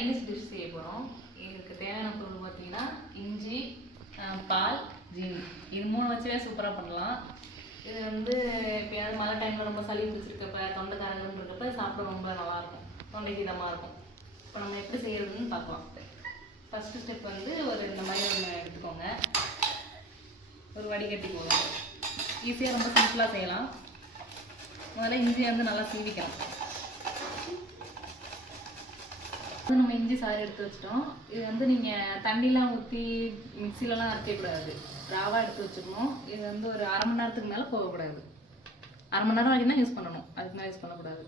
Chinese dish செய்ய போகிறோம். இதுக்கு தேவையான பொருள் பார்த்தீங்கன்னா இஞ்சி, பால், ஜீனி. இது 3 வச்சுவே சூப்பராக பண்ணலாம். இது வந்து எப்பயாவது மழை டைமில் ரொம்ப சளி பிடிச்சிருக்கப்ப, தொண்டை கரகரன்னு இருக்கப்ப சாப்பிட ரொம்ப நல்லாயிருக்கும், தொண்டைக்கு இதமாக இருக்கும். இப்போ நம்ம எப்படி செய்யறதுன்னு பார்க்கலாம். ஃபஸ்ட்டு ஸ்டெப் வந்து இந்த மாதிரி ஒன்று எடுத்துக்கோங்க. ஒரு வடிகட்டிக்கோங்க. ஈஸியாக ரொம்ப சிம்பிளாக செய்யலாம். முதல்ல இஞ்சியை வந்து நல்லா சீவிக்கலாம். நம்ம இஞ்சி சாறு எடுத்து வச்சிட்டோம். இது வந்து நீங்கள் தண்ணிலாம் ஊற்றி மிக்சிலலாம் அரைக்கக்கூடாது, ராவாக எடுத்து வச்சுக்கணும். இது வந்து ஒரு அரை மணி நேரத்துக்கு மேலே போகக்கூடாது. அரை மணி நேரம் வரைக்கும் தான் யூஸ் பண்ணணும், அதுக்கு மேலே யூஸ் பண்ணக்கூடாது.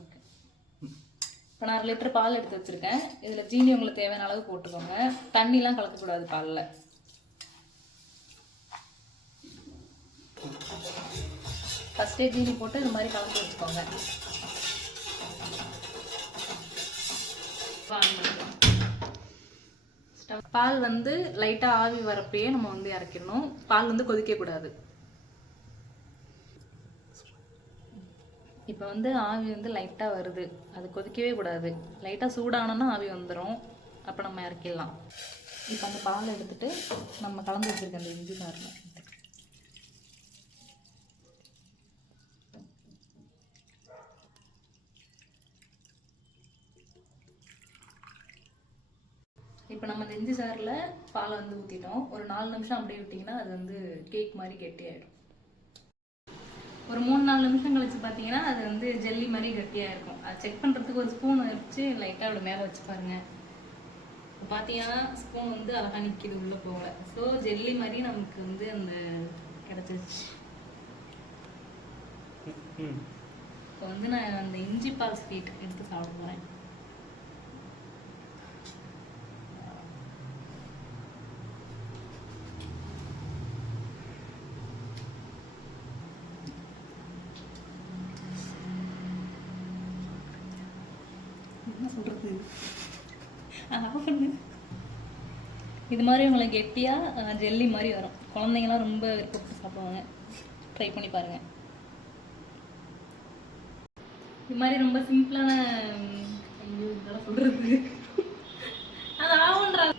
ஓகே, இப்போ நான் 1 லிட்டர் பால் எடுத்து வச்சுருக்கேன். இதில் ஜீனி உங்களுக்கு தேவையான அளவு போட்டுக்கோங்க. தண்ணிலாம் கலக்கக்கூடாது பாலில். ஃபஸ்ட்டே ஜீனி போட்டு இது மாதிரி கலந்து வச்சுக்கோங்க. பால் வந்து லைட்டாக ஆவி வரப்பயே நம்ம வந்து இறக்கிடணும். பால் வந்து கொதிக்கக்கூடாது. இப்போ வந்து ஆவி வந்து லைட்டாக வருது, அது கொதிக்கவே கூடாது. லைட்டாக சூடானோன்னா ஆவி வந்துடும், அப்போ நம்ம இறக்கிடலாம். இப்போ அந்த பால் எடுத்துகிட்டு நம்ம கலந்து வச்சுருக்க அந்த இஞ்சி சாறு இப்போ நம்ம இந்த இஞ்சி சாறில் பாலை வந்து ஊற்றிட்டோம். ஒரு 4 நிமிஷம் அப்படியே விட்டிங்கன்னா அது வந்து கேக் மாதிரி கெட்டியாயிடும். ஒரு 3-4 நிமிஷம் கழிச்சு பார்த்தீங்கன்னா அது வந்து ஜெல்லி மாதிரி கெட்டியாக இருக்கும். அது செக் பண்ணுறதுக்கு ஒரு ஸ்பூன் வச்சு லைட்டாக அப்படி மேலே வச்சு பாருங்கள். பார்த்தீங்கன்னா ஸ்பூன் வந்து அழகாக நிற்கிது, உள்ளே போகல. ஸோ ஜெல்லி மாதிரி நமக்கு வந்து அந்த கிடச்சிருச்சு. இப்போ வந்து நான் அந்த இஞ்சி பால் ஸ்வீட் எடுத்து சாப்பிட போகிறேன். என்ன சொல்கிறது, இது மாதிரி உங்களுக்கு கெட்டியாக ஜெல்லி மாதிரி வரும். குழந்தைங்களாம் ரொம்ப விருப்பப்பட்டு சாப்பிடுவாங்க. ட்ரை பண்ணி பாருங்கள். இது மாதிரி ரொம்ப சிம்பிளான இதெல்லாம் சொல்கிறது அது ஆகுன்றாங்க.